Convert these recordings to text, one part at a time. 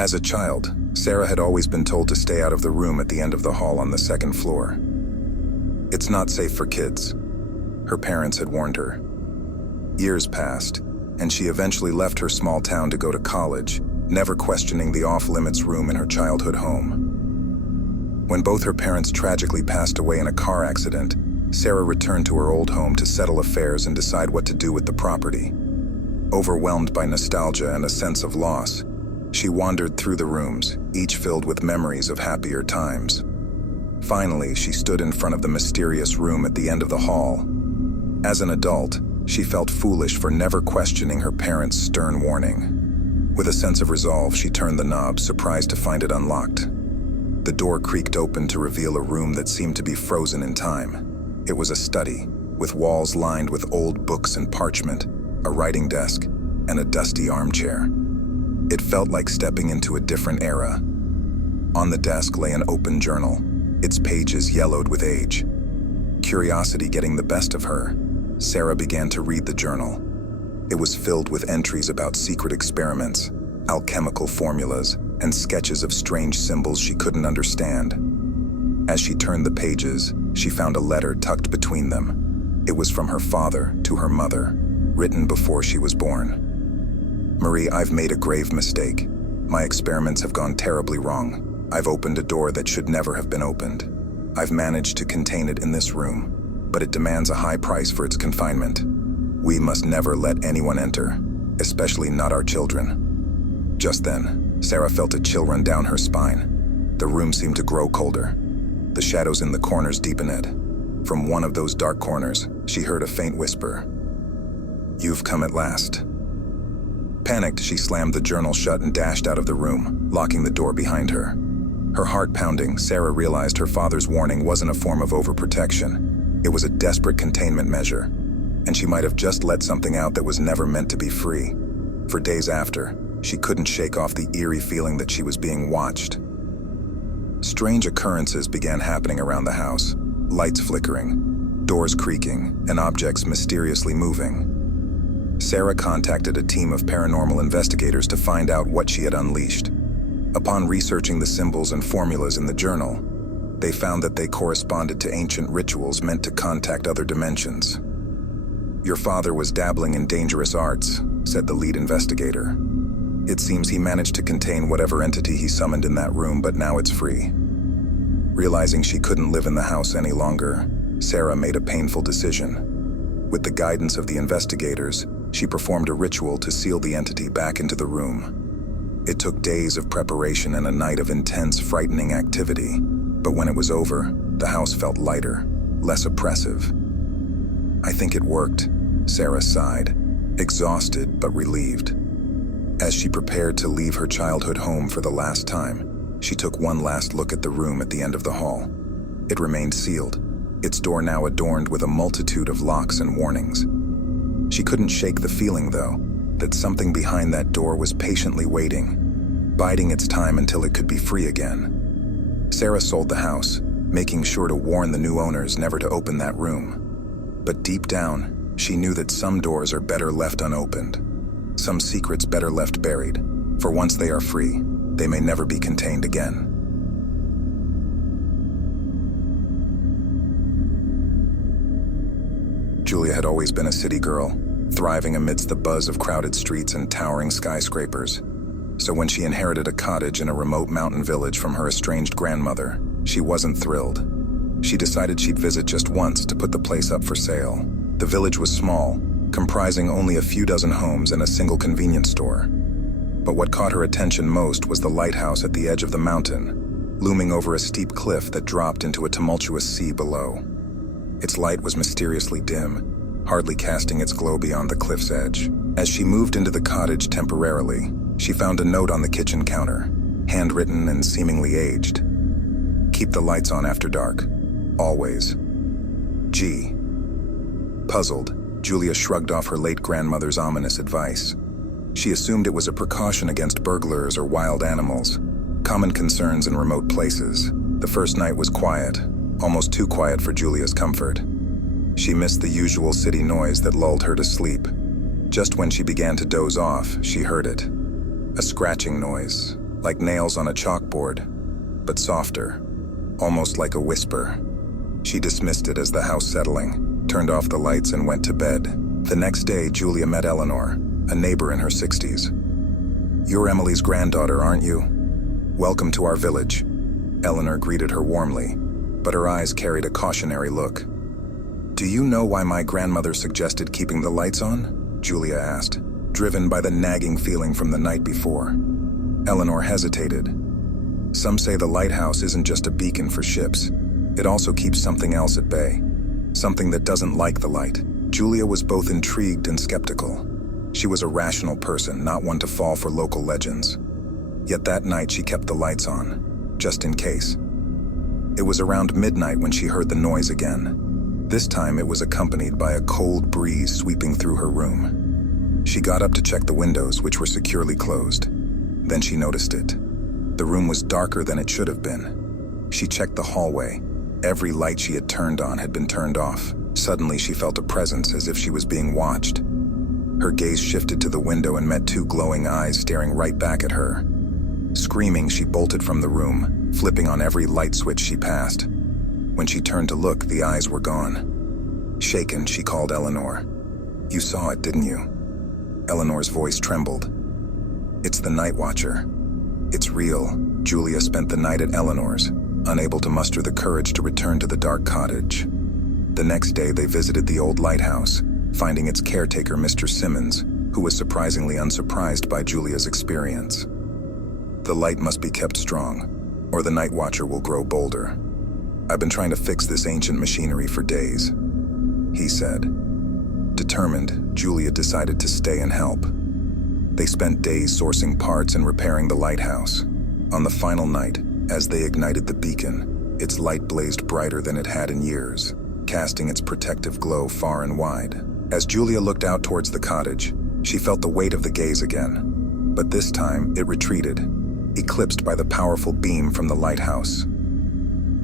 As a child, Sarah had always been told to stay out of the room at the end of the hall on the second floor. It's not safe for kids. Her parents had warned her. Years passed, and she eventually left her small town to go to college, never questioning the off-limits room in her childhood home. When both her parents tragically passed away in a car accident, Sarah returned to her old home to settle affairs and decide what to do with the property. Overwhelmed by nostalgia and a sense of loss, she wandered through the rooms, each filled with memories of happier times. Finally, she stood in front of the mysterious room at the end of the hall. As an adult, she felt foolish for never questioning her parents' stern warning. With a sense of resolve, she turned the knob, surprised to find it unlocked. The door creaked open to reveal a room that seemed to be frozen in time. It was a study, with walls lined with old books and parchment, a writing desk, and a dusty armchair. It felt like stepping into a different era. On the desk lay an open journal, its pages yellowed with age. Curiosity getting the best of her, Sarah began to read the journal. It was filled with entries about secret experiments, alchemical formulas, and sketches of strange symbols she couldn't understand. As she turned the pages, she found a letter tucked between them. It was from her father to her mother, written before she was born. "Marie, I've made a grave mistake. My experiments have gone terribly wrong. I've opened a door that should never have been opened. I've managed to contain it in this room, but it demands a high price for its confinement. We must never let anyone enter, especially not our children." Just then, Sarah felt a chill run down her spine. The room seemed to grow colder. The shadows in the corners deepened. From one of those dark corners, she heard a faint whisper. "You've come at last." Panicked, she slammed the journal shut and dashed out of the room, locking the door behind her. Her heart pounding, Sarah realized her father's warning wasn't a form of overprotection. It was a desperate containment measure, and she might have just let something out that was never meant to be free. For days after, she couldn't shake off the eerie feeling that she was being watched. Strange occurrences began happening around the house, lights flickering, doors creaking, and objects mysteriously moving. Sarah contacted a team of paranormal investigators to find out what she had unleashed. Upon researching the symbols and formulas in the journal, they found that they corresponded to ancient rituals meant to contact other dimensions. "Your father was dabbling in dangerous arts," said the lead investigator. "It seems he managed to contain whatever entity he summoned in that room, but now it's free." Realizing she couldn't live in the house any longer, Sarah made a painful decision. With the guidance of the investigators, she performed a ritual to seal the entity back into the room. It took days of preparation and a night of intense, frightening activity, but when it was over, the house felt lighter, less oppressive. "I think it worked," Sarah sighed, exhausted but relieved. As she prepared to leave her childhood home for the last time, she took one last look at the room at the end of the hall. It remained sealed, its door now adorned with a multitude of locks and warnings. She couldn't shake the feeling, though, that something behind that door was patiently waiting, biding its time until it could be free again. Sarah sold the house, making sure to warn the new owners never to open that room. But deep down, she knew that some doors are better left unopened, some secrets better left buried, for once they are free, they may never be contained again. Julia had always been a city girl, thriving amidst the buzz of crowded streets and towering skyscrapers. So when she inherited a cottage in a remote mountain village from her estranged grandmother, she wasn't thrilled. She decided she'd visit just once to put the place up for sale. The village was small, comprising only a few dozen homes and a single convenience store. But what caught her attention most was the lighthouse at the edge of the mountain, looming over a steep cliff that dropped into a tumultuous sea below. Its light was mysteriously dim, hardly casting its glow beyond the cliff's edge. As she moved into the cottage temporarily, she found a note on the kitchen counter, handwritten and seemingly aged. "Keep the lights on after dark. Always. G." Puzzled, Julia shrugged off her late grandmother's ominous advice. She assumed it was a precaution against burglars or wild animals, common concerns in remote places. The first night was quiet, almost too quiet for Julia's comfort. She missed the usual city noise that lulled her to sleep. Just when she began to doze off, she heard it. A scratching noise, like nails on a chalkboard, but softer, almost like a whisper. She dismissed it as the house settling, turned off the lights and went to bed. The next day, Julia met Eleanor, a neighbor in her 60s. "You're Emily's granddaughter, aren't you? Welcome to our village." Eleanor greeted her warmly, but her eyes carried a cautionary look. "Do you know why my grandmother suggested keeping the lights on?" Julia asked, driven by the nagging feeling from the night before. Eleanor hesitated. "Some say the lighthouse isn't just a beacon for ships. It also keeps something else at bay. Something that doesn't like the light." Julia was both intrigued and skeptical. She was a rational person, not one to fall for local legends. Yet that night she kept the lights on, just in case. It was around midnight when she heard the noise again. This time it was accompanied by a cold breeze sweeping through her room. She got up to check the windows, which were securely closed. Then she noticed it. The room was darker than it should have been. She checked the hallway. Every light she had turned on had been turned off. Suddenly she felt a presence, as if she was being watched. Her gaze shifted to the window and met two glowing eyes staring right back at her. Screaming, she bolted from the room, flipping on every light switch she passed. When she turned to look, the eyes were gone. Shaken, she called Eleanor. "You saw it, didn't you?" Eleanor's voice trembled. "It's the Night Watcher. It's real." Julia spent the night at Eleanor's, unable to muster the courage to return to the dark cottage. The next day they visited the old lighthouse, finding its caretaker, Mr. Simmons, who was surprisingly unsurprised by Julia's experience. "The light must be kept strong, or the Night Watcher will grow bolder. I've been trying to fix this ancient machinery for days," he said. Determined, Julia decided to stay and help. They spent days sourcing parts and repairing the lighthouse. On the final night, as they ignited the beacon, its light blazed brighter than it had in years, casting its protective glow far and wide. As Julia looked out towards the cottage, she felt the weight of the gaze again. But this time, it retreated, eclipsed by the powerful beam from the lighthouse.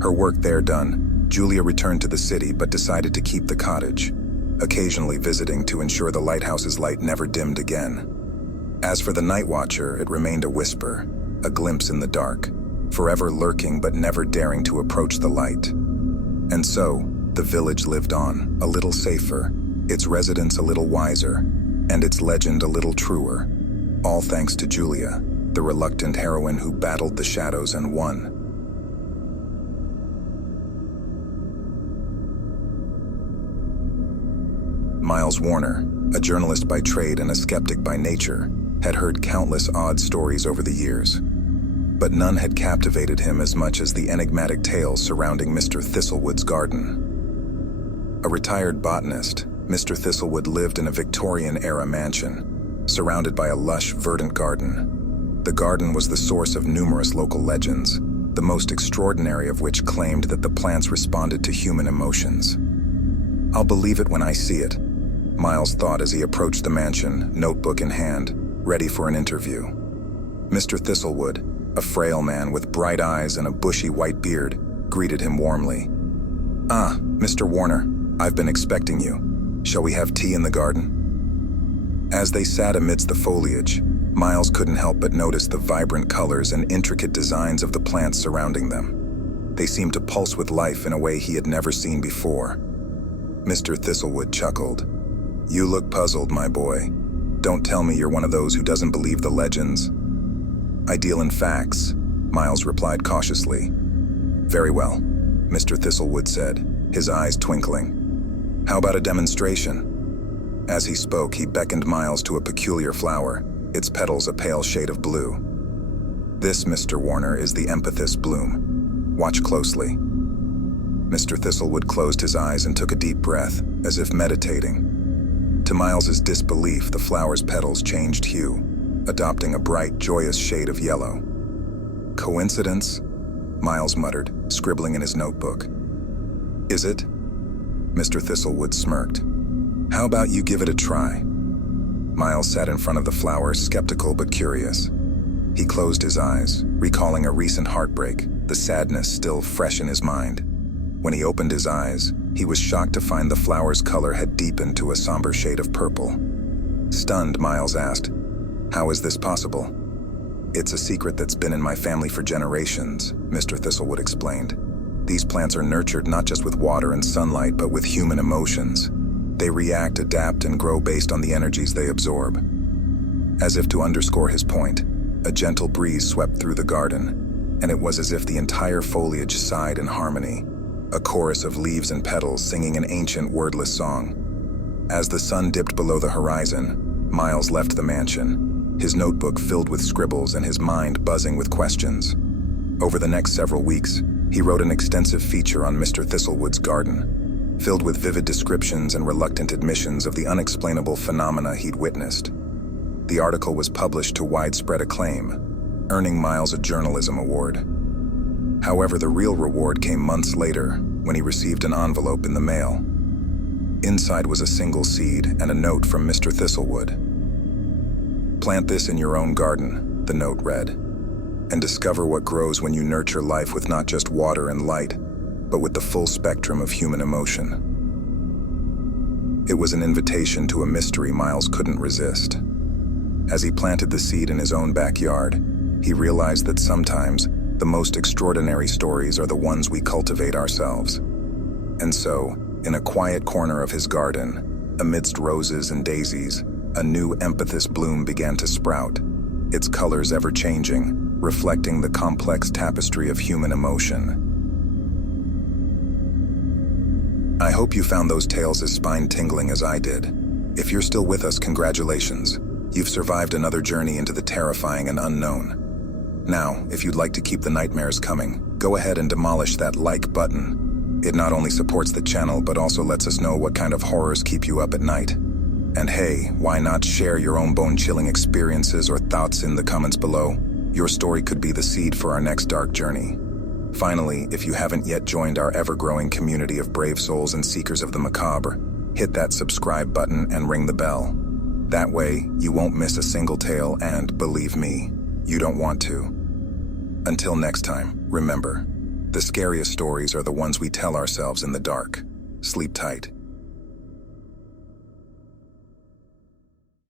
Her work there done, Julia returned to the city but decided to keep the cottage, occasionally visiting to ensure the lighthouse's light never dimmed again. As for the Night Watcher, it remained a whisper, a glimpse in the dark, forever lurking but never daring to approach the light. And so, the village lived on, a little safer, its residents a little wiser, and its legend a little truer. All thanks to Julia, the reluctant heroine who battled the shadows and won. Miles Warner, a journalist by trade and a skeptic by nature, had heard countless odd stories over the years. But none had captivated him as much as the enigmatic tales surrounding Mr. Thistlewood's garden. A retired botanist, Mr. Thistlewood lived in a Victorian-era mansion, surrounded by a lush, verdant garden. The garden was the source of numerous local legends, the most extraordinary of which claimed that the plants responded to human emotions. "I'll believe it when I see it," Miles thought as he approached the mansion, notebook in hand, ready for an interview. Mr. Thistlewood, a frail man with bright eyes and a bushy white beard, greeted him warmly. "Ah, Mr. Warner, I've been expecting you. Shall we have tea in the garden?" As they sat amidst the foliage, Miles couldn't help but notice the vibrant colors and intricate designs of the plants surrounding them. They seemed to pulse with life in a way he had never seen before. Mr. Thistlewood chuckled. "You look puzzled, my boy. Don't tell me you're one of those who doesn't believe the legends." "I deal in facts," Miles replied cautiously. "Very well," Mr. Thistlewood said, his eyes twinkling. "How about a demonstration?" As he spoke, he beckoned Miles to a peculiar flower, its petals a pale shade of blue. "This, Mr. Warner, is the Empethus bloom. Watch closely." Mr. Thistlewood closed his eyes and took a deep breath, as if meditating. To Miles's disbelief, the flower's petals changed hue, adopting a bright, joyous shade of yellow. "Coincidence?" Miles muttered, scribbling in his notebook. "Is it?" Mr. Thistlewood smirked. "How about you give it a try?" Miles sat in front of the flower, skeptical but curious. He closed his eyes, recalling a recent heartbreak, the sadness still fresh in his mind. When he opened his eyes, he was shocked to find the flower's color had deepened to a somber shade of purple. Stunned, Miles asked, "How is this possible?" It's a secret that's been in my family for generations, Mr. Thistlewood explained. These plants are nurtured not just with water and sunlight, but with human emotions. They react, adapt, and grow based on the energies they absorb. As if to underscore his point, a gentle breeze swept through the garden, and it was as if the entire foliage sighed in harmony, a chorus of leaves and petals singing an ancient wordless song. As the sun dipped below the horizon, Miles left the mansion, his notebook filled with scribbles and his mind buzzing with questions. Over the next several weeks, he wrote an extensive feature on Mr. Thistlewood's garden, filled with vivid descriptions and reluctant admissions of the unexplainable phenomena he'd witnessed. The article was published to widespread acclaim, earning Miles a journalism award. However, the real reward came months later when he received an envelope in the mail. Inside was a single seed and a note from Mr. Thistlewood. "Plant this in your own garden," the note read, "and discover what grows when you nurture life with not just water and light, but with the full spectrum of human emotion." It was an invitation to a mystery Miles couldn't resist. As he planted the seed in his own backyard, he realized that sometimes the most extraordinary stories are the ones we cultivate ourselves. And so, in a quiet corner of his garden, amidst roses and daisies, a new empathist bloom began to sprout, its colors ever-changing, reflecting the complex tapestry of human emotion. I hope you found those tales as spine-tingling as I did. If you're still with us, congratulations. You've survived another journey into the terrifying and unknown. Now, if you'd like to keep the nightmares coming, go ahead and demolish that like button. It not only supports the channel, but also lets us know what kind of horrors keep you up at night. And hey, why not share your own bone-chilling experiences or thoughts in the comments below? Your story could be the seed for our next dark journey. Finally, if you haven't yet joined our ever-growing community of brave souls and seekers of the macabre, hit that subscribe button and ring the bell. That way, you won't miss a single tale and, believe me, you don't want to. Until next time, remember, the scariest stories are the ones we tell ourselves in the dark. Sleep tight.